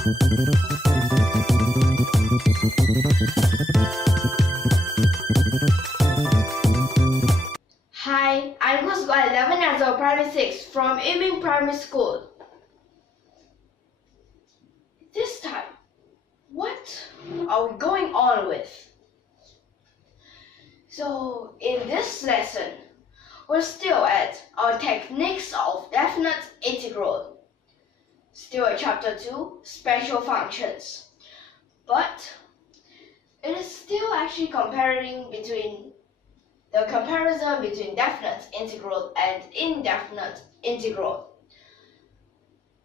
Hi, I'm Guo Cheng Guang, 11 years old, Primary 6 from YUMIN Primary School. This time, what are we going on with? So, in this lesson, we're still at our techniques of definite integral. Still at chapter 2, special functions. But it is still actually comparison between definite integral and indefinite integral.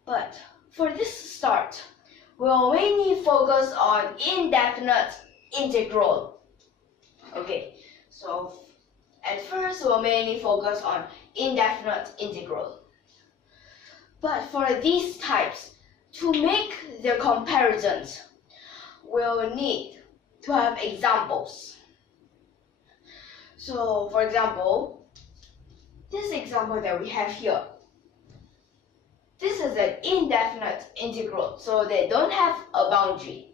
But for this start, we'll mainly focus on indefinite integral. Okay, so at first we'll mainly focus on indefinite integral. But for these types, to make the comparisons, we'll need to have examples. So, for example, this example that we have here, this is an indefinite integral, so they don't have a boundary.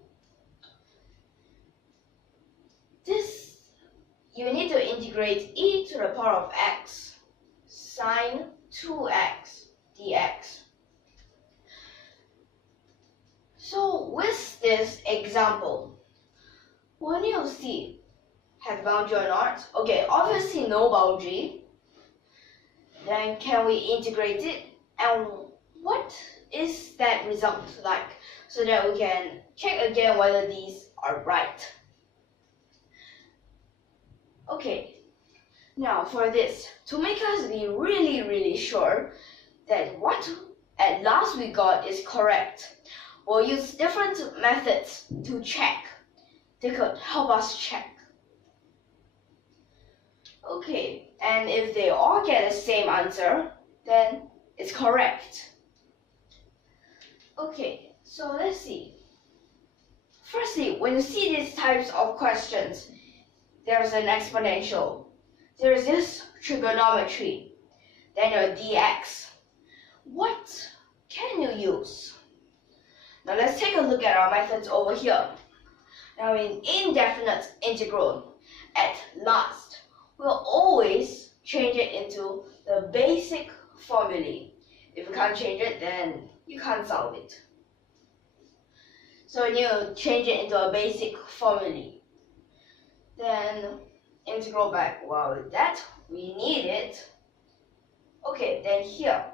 This, you need to integrate e to the power of x sine 2x dx. So with this example, when you see have boundary or not, okay, obviously no boundary, then can we integrate it, and what is that result like, so that we can check again whether these are right. Okay, now for this, to make us be really sure that what at last we got is correct, we'll use different methods to check. They could help us check. Okay, and if they all get the same answer, then it's correct. Okay, so let's see. Firstly, when you see these types of questions, there's an exponential, there's this trigonometry, then your dx. What can you use? Now let's take a look at our methods over here. Now in indefinite integral, at last, we'll always change it into the basic formulae. If you can't change it, then you can't solve it. So you change it into a basic formulae. Then integral by, well, with that, we need it. Okay, then here,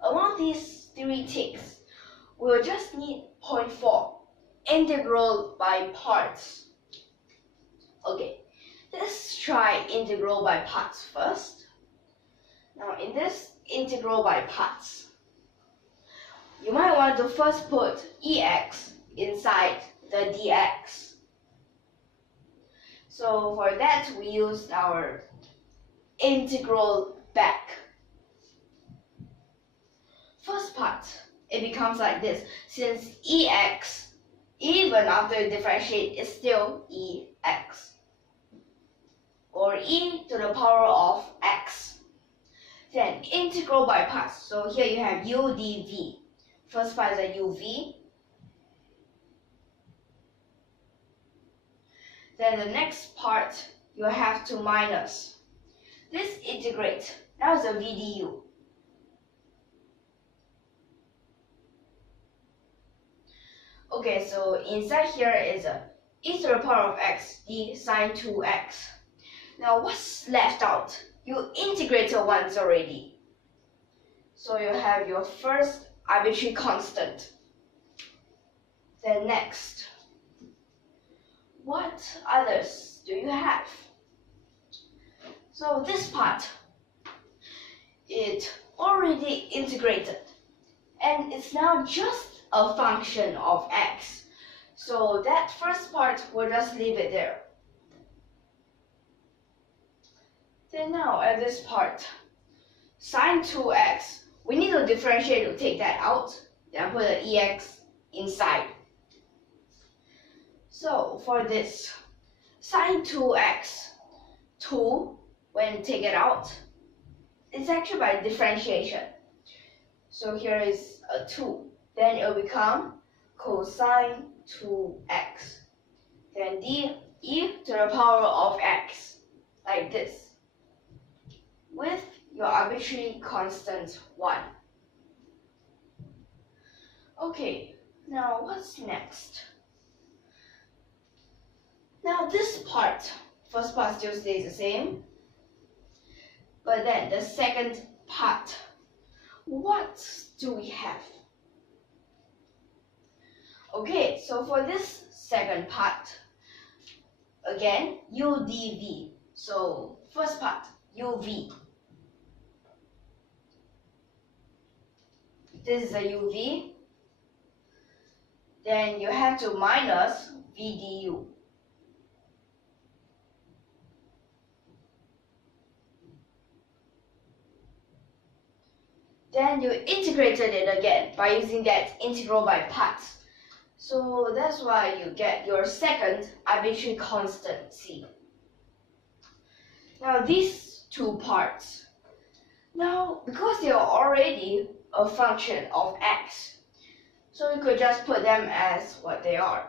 along these three ticks, we'll just need point 4, integral by parts. Okay, let's try integral by parts first. Now in this integral by parts, you might want to first put ex inside the dx. So for that, we use our integral back. First part, it becomes like this, since ex, even after you differentiate, is still ex, or e to the power of x. Then integral by parts, so here you have u dv. First part is a uv. Then the next part, you have to minus. This integrate, now is a vdu. Okay, so inside here is a e to the power of x, d sine 2x. Now what's left out? You integrated once already. So you have your first arbitrary constant. Then next, what others do you have? So this part, it already integrated, and it's now just a function of x. So that first part, we'll just leave it there. Then now at this part, sine 2x, we need to differentiate to take that out, then put the ex inside. So for this, sine 2x, 2, when you take it out, it's actually by differentiation. So here is a 2, then it will become cosine 2x. Then d e to the power of x, like this, with your arbitrary constant 1. Okay, now what's next? Now this part, first part still stays the same, but then the second part, what do we have? Okay, so for this second part, again, udv. So first part, uv. This is a uv. Then you have to minus vdu. Then you integrated it again by using that integral by parts. So that's why you get your second arbitrary constant c. Now these two parts, now because they are already a function of x, so you could just put them as what they are.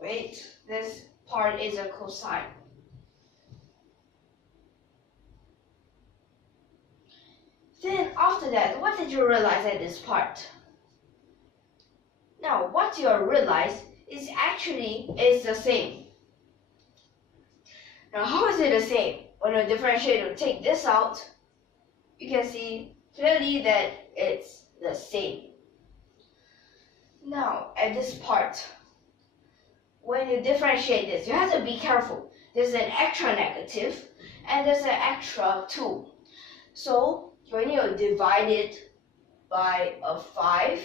Wait, this part is a cosine. Then after that, what did you realize at this part? Now what you realize is actually is the same. Now how is it the same? When you differentiate or take this out, you can see clearly that it's the same. Now at this part, when you differentiate this, you have to be careful. There's an extra negative and there's an extra 2. So when you divide it by a 5,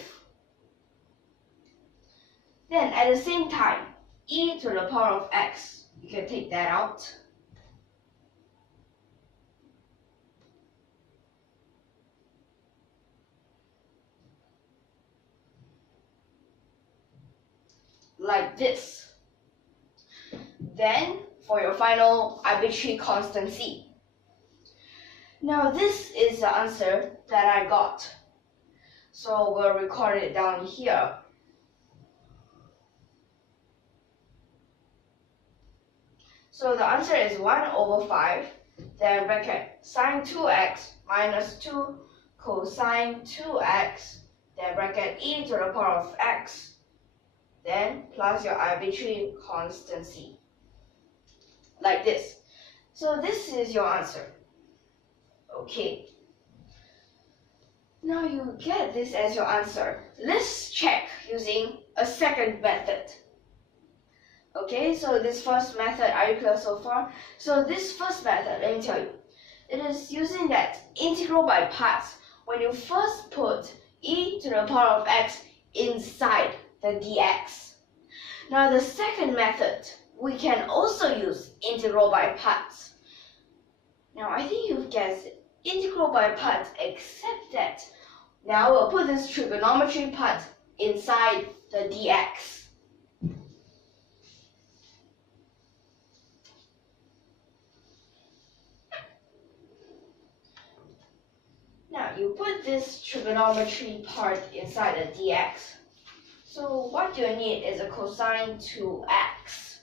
then at the same time, e to the power of x, you can take that out. Like this. Then for your final arbitrary constant c. Now this is the answer that I got. So we'll record it down here. So the answer is 1 over 5, then bracket sine 2x minus 2 cosine 2x, then bracket e to the power of x, then plus your arbitrary constant c. Like this. So this is your answer. Okay. Now you get this as your answer. Let's check using a second method. Okay, so this first method, are you clear so far? So this first method, let me tell you, it is using that integral by parts when you first put e to the power of x inside the dx. Now the second method, we can also use integral by parts. Now I think you've guessed it. Integral by parts, except that now we'll put this trigonometry part inside the dx. Now you put this trigonometry part inside the dx. So what you need is a cosine 2x.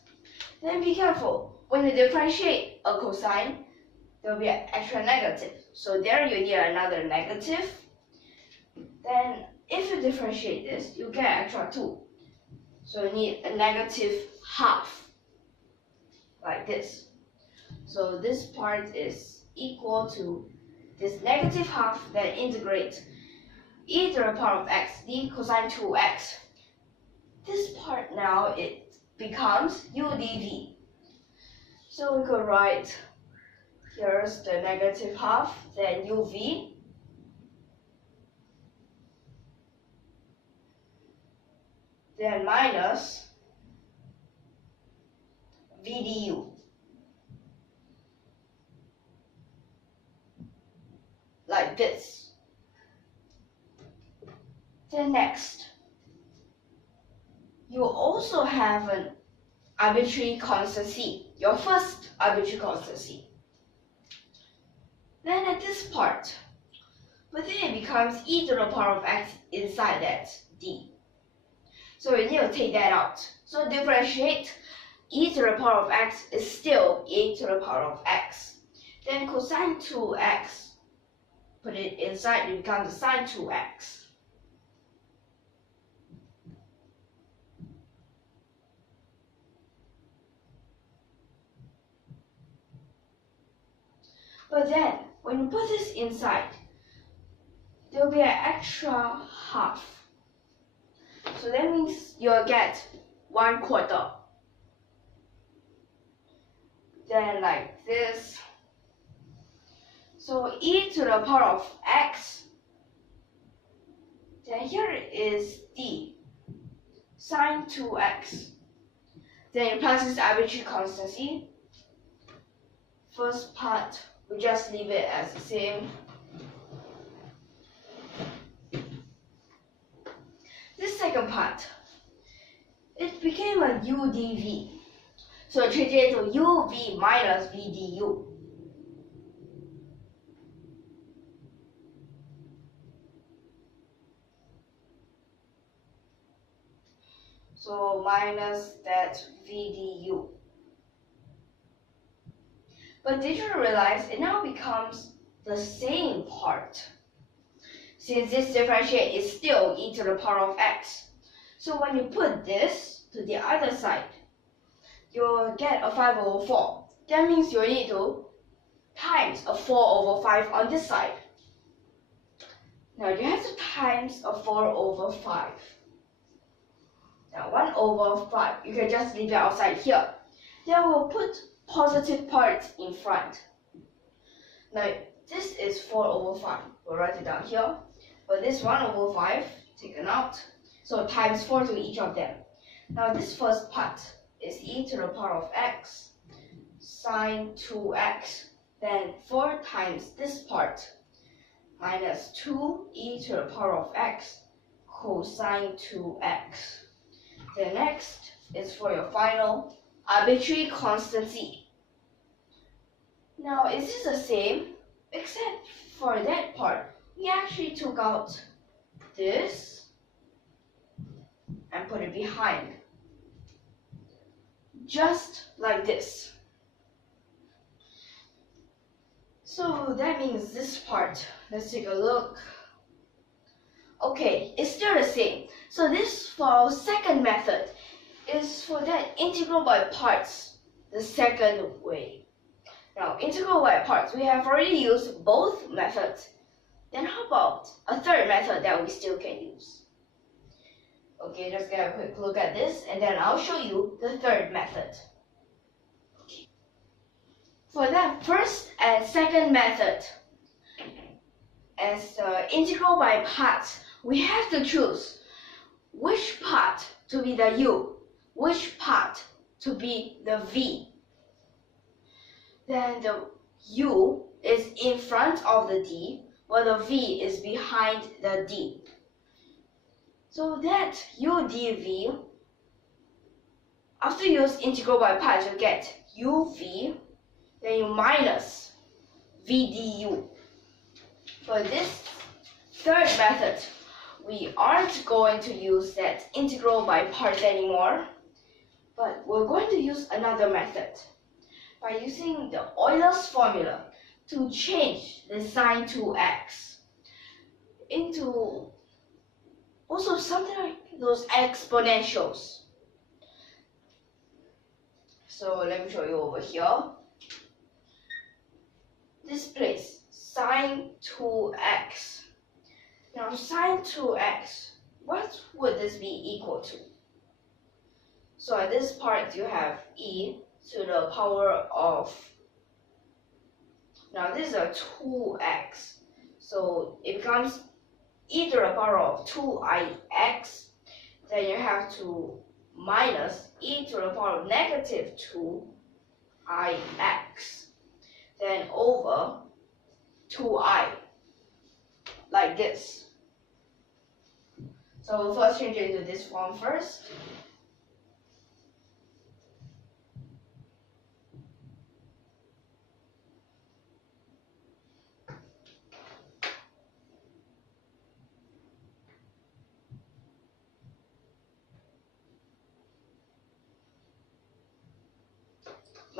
Then be careful, when you differentiate a cosine, there will be an extra negative. So there you need another negative. Then if you differentiate this, you get extra 2. So you need a negative half, like this. So this part is equal to this negative half, then integrate e to the power of x d cosine 2x. This part now, it becomes udv. So we could write, here's the negative half, then uv, then minus vdu. Like this. Then next, you also have an arbitrary constant c. your first arbitrary constancy. Then at this part, but then it becomes e to the power of x inside that d. So we need to take that out. So differentiate, e to the power of x is still e to the power of x. Then cosine 2x, put it inside, it becomes sine 2x. But then, when you put this inside, there will be an extra half. So that means you'll get 1/4. Then like this. So e to the power of x. Then here is d, sine 2x. Then you plus this arbitrary constancy. First part, we just leave it as the same. This second part, it became a udv. So change it to uv minus vdu. So minus that vdu. But did you realize it now becomes the same part? Since this differentiate is still e to the power of x. So when you put this to the other side, you'll get a 5/4. That means you need to times a 4/5 on this side. Now you have to times a 4/5. Now 1/5, you can just leave it outside here. Then we'll put positive parts in front. Now this is 4/5. We'll write it down here. But this 1/5 taken out. So times 4 to each of them. Now this first part is e to the power of x sine 2x. Then 4 times this part minus 2 e to the power of x cosine 2x. The next is for your final arbitrary constancy. Now is this the same? Except for that part, we actually took out this and put it behind. Just like this. So that means this part, let's take a look. Okay, it's still the same. So this for our second method is for that integral by parts, the second way. Now integral by parts, we have already used both methods. Then how about a third method that we still can use? Okay, just get a quick look at this and then I'll show you the third method. Okay. For that first and second method, as the integral by parts, we have to choose which part to be the u, which part to be the v. Then the u is in front of the d, while the v is behind the d. So that u dv, after you use integral by parts, you get uv, then you minus v du. For this third method, we aren't going to use that integral by parts anymore, but we're going to use another method by using the Euler's formula to change the sine 2x into also something like those exponentials. So let me show you over here. This place, sine 2x. Now sine 2x, what would this be equal to? So at this part you have e to the power of, now this is a 2x, so it becomes e to the power of 2ix, then you have to minus e to the power of negative 2ix, then over 2i, like this. So we'll first change it into this form first.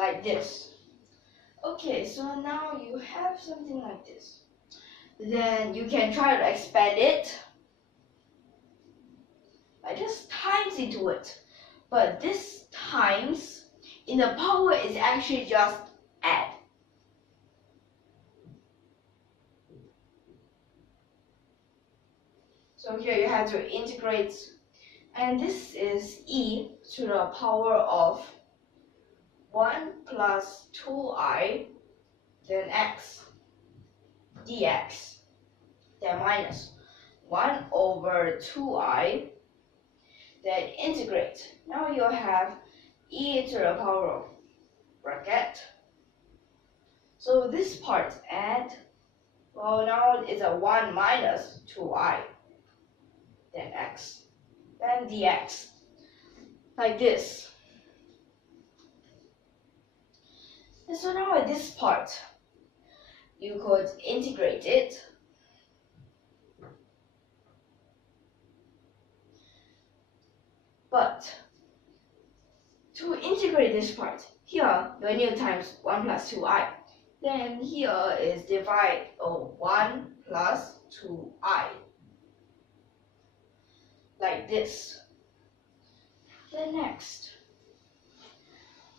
like this. Okay, so now you have something like this. Then you can try to expand it. I just times into it. But this times in the power is actually just add. So here you have to integrate, and this is e to the power of 1 plus 2i, then x dx, then minus 1 over 2i, then integrate. Now you have e to the power of bracket. So this part add, well now it's a 1 minus 2i, then x, then dx, like this. And so now at this part, you could integrate it. But to integrate this part, here you need times 1 plus 2i. Then here is divide 1 plus 2i. Like this. Then next,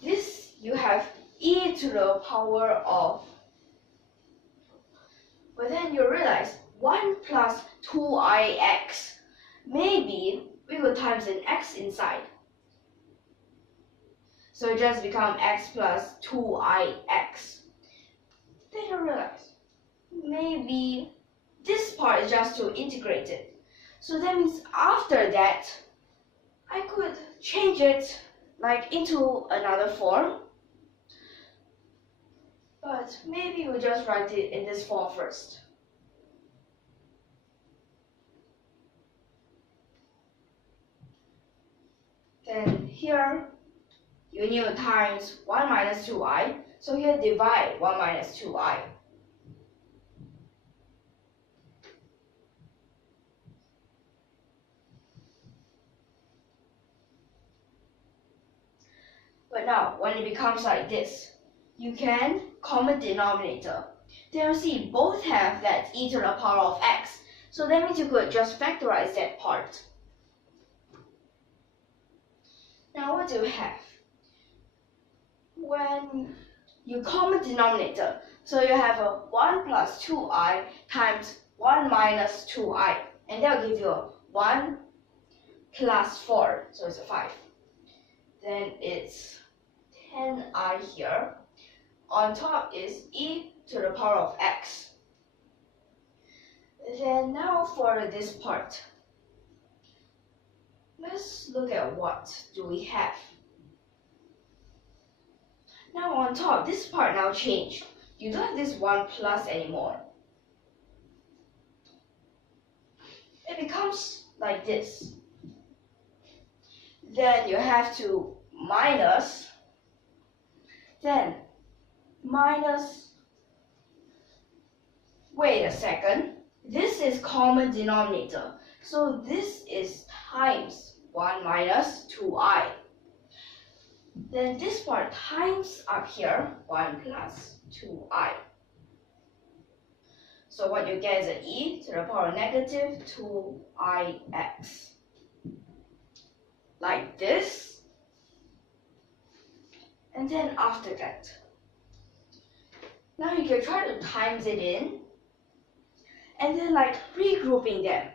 this you have e to the power of, but then you realize 1 plus 2ix, maybe we will times an x inside. So it just becomes x plus 2ix. Then you realize maybe this part is just to integrate it. So that means after that, I could change it like into another form. But maybe we'll just write it in this form first. Then here, you need times 1 minus 2i. So here divide 1 minus 2i. But now, when it becomes like this, you can common denominator. Then you see both have that e to the power of x. So that means you could just factorize that part. Now what do you have? When you common denominator, so you have a 1 plus 2i times 1 minus 2i. And that will give you a 1 plus 4, so it's a 5. Then it's 10i here. On top is e to the power of x. Then now for this part, let's look at what do we have. Now on top, this part now changed. You don't have this 1 plus anymore. It becomes like this. Then you have to minus, then minus, wait a second, this is common denominator, so this is times 1 minus 2i. Then this part times up here 1 plus 2i. So what you get is an e to the power of negative 2ix. Like this. And then after that, now you can try to times it in, and then like regrouping them.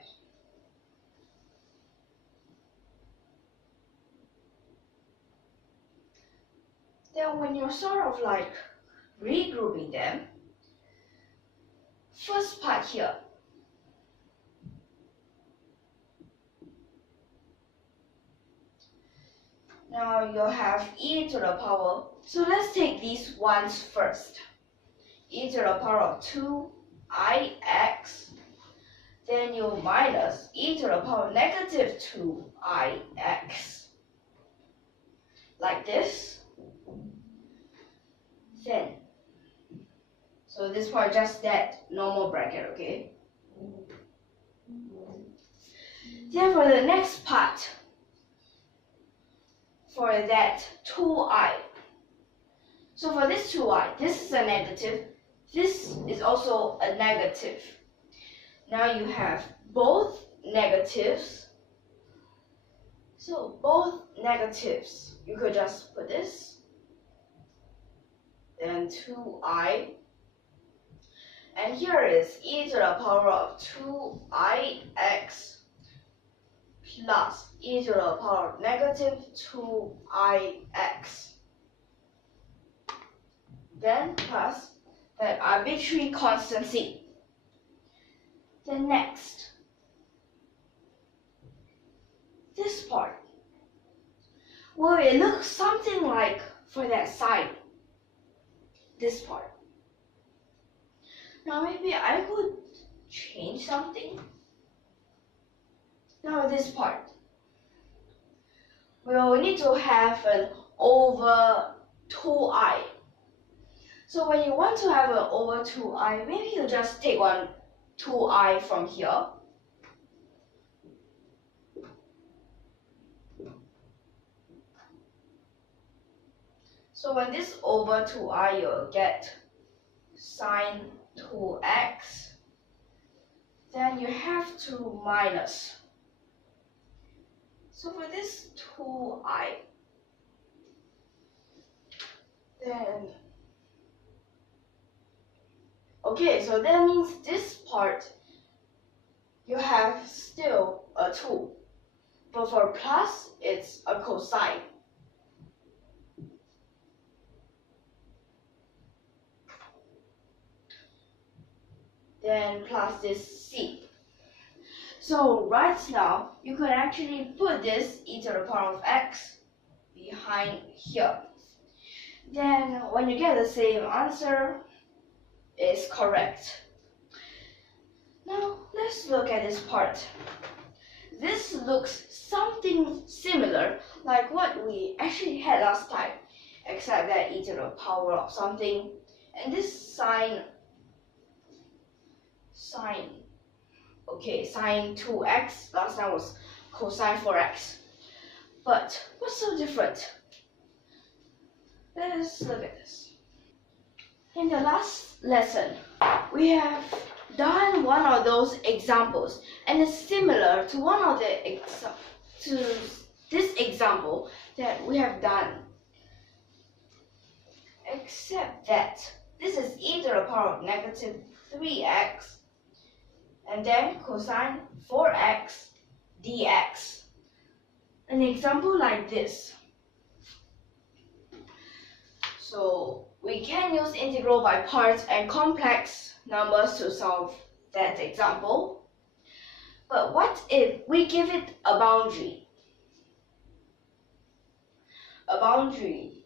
Then when you're sort of like regrouping them, first part here, now you have e to the power, so let's take these ones first. E to the power of 2ix, then you minus e to the power of negative 2ix, like this. Then, so this part just that normal bracket, okay? Then for the next part, for that 2i, So for this 2i, this is a negative, this is also a negative. Now you have both negatives. So both negatives, you could just put this, then 2i, and here is e to the power of 2ix plus e to the power of negative 2ix. Then plus that arbitrary constant c. Then next, this part, well, it looks something like for that side, this part. Now maybe I could change something. Now this part, we'll need to have an over 2i. So when you want to have an over 2i, maybe you just take one 2i from here. So when this over 2i, you'll get sine 2x. Then you have to minus. So for this 2i, then okay, so that means this part you have still a 2, but for plus it's a cosine. Then plus this c. So right now you could actually put this e to the power of x behind here. Then when you get the same answer, it's correct. Now let's look at this part. This looks something similar like what we actually had last time, except that e to the power of something, and this sine 2x, last time was cosine 4x. But what's so different? Let's look at this. In the last lesson, we have done one of those examples, and it's similar to one of the this example that we have done, except that this is e to the power of negative 3x, and then cosine 4x dx. An example like this. So we can use integral by parts and complex numbers to solve that example. But what if we give it a boundary? A boundary,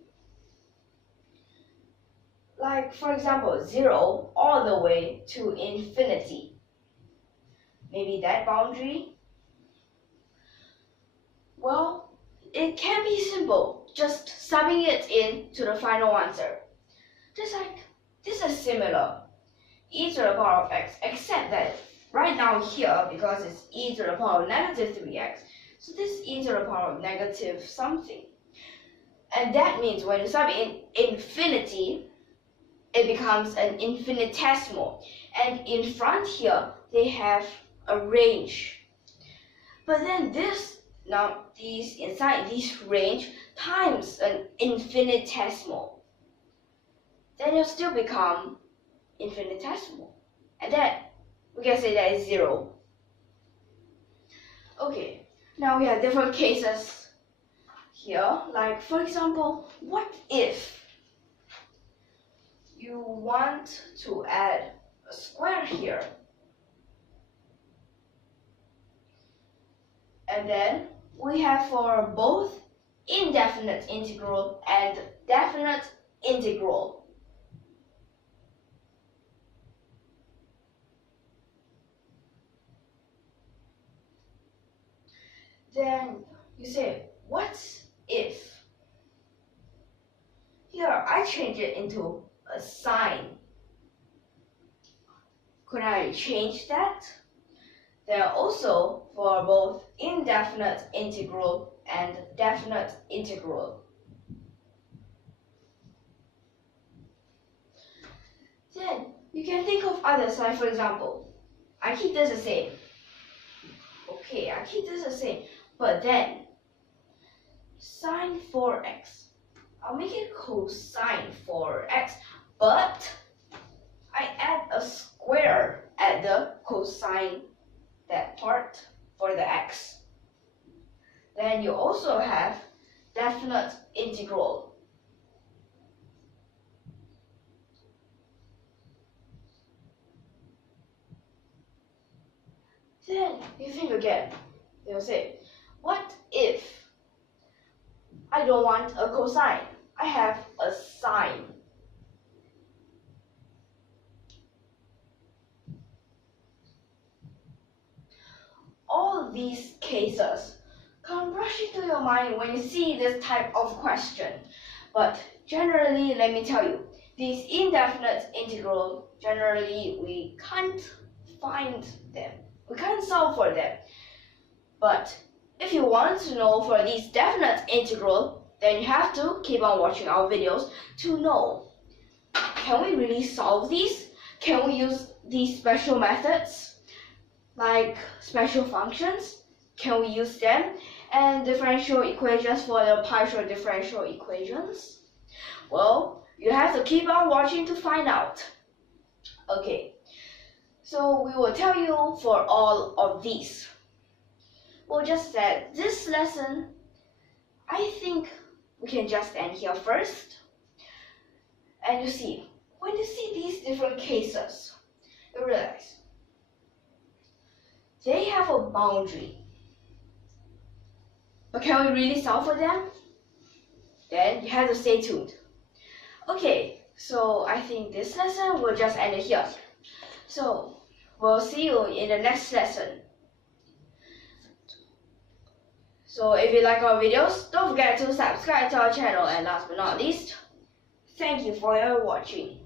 like for example 0 all the way to infinity. Maybe that boundary? Well, it can be simple, just subbing it in to the final answer. Just like this is similar, e to the power of x, except that right now here, because it's e to the power of negative 3x, so this is e to the power of negative something. And that means when you sub in infinity, it becomes an infinitesimal. And in front here, they have a range. But then this, now these inside this range times an infinitesimal, then it'll still become infinitesimal. And then we can say that is 0. Okay, now we have different cases here. Like for example, what if you want to add a square here? And then we have for both indefinite integral and definite integral. Then you say, what if? Here I change it into a sign. Could I change that? Then also for both indefinite integral and definite integral. you can think of others, like for example, I keep this the same. Okay, I keep this the same, but then sine 4x, I'll make it cosine 4x, but I add a square at the cosine, that part, for the x. Then you also have definite integral. Then you think again. They'll say, what if I don't want a cosine? I have a sine. All these cases come rush into your mind when you see this type of question. But generally, let me tell you, these indefinite integral, generally we can't find them. We can't solve for them. But if you want to know for these definite integral, then you have to keep on watching our videos to know, can we really solve these? Can we use these special methods, like special functions? Can we use them? And differential equations for the partial differential equations? Well, you have to keep on watching to find out. Okay, so we will tell you for all of these. We'll just set this lesson. I think we can just end here first. And you see, when you see these different cases, you realize they have a boundary. But can we really solve for them? Then you have to stay tuned. Okay, so I think this lesson will just end here. So we'll see you in the next lesson. So if you like our videos, don't forget to subscribe to our channel, and last but not least, thank you for your watching.